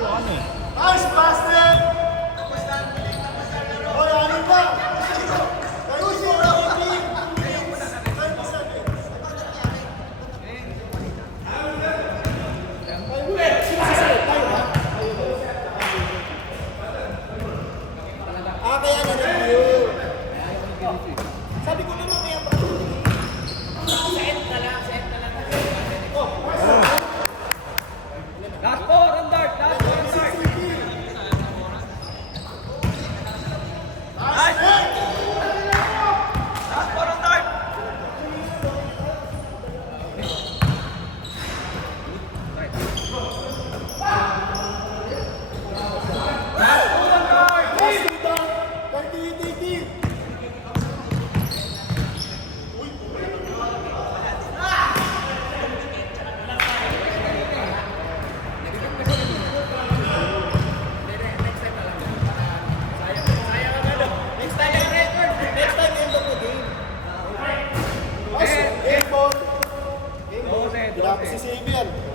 Nice pass there! Hoy, anin pa! Ayusin na ako, team! 27. Tayo, ha? Kaya na review. Sabi ko naman kaya pa. Set na lang. Last four on dart. Last four on dart. Nice! Last four on dart. Last four on dart. Last two down. 38-18. Next time, end of the game. Game ball. Go, Ted. Pinapos si Xavier.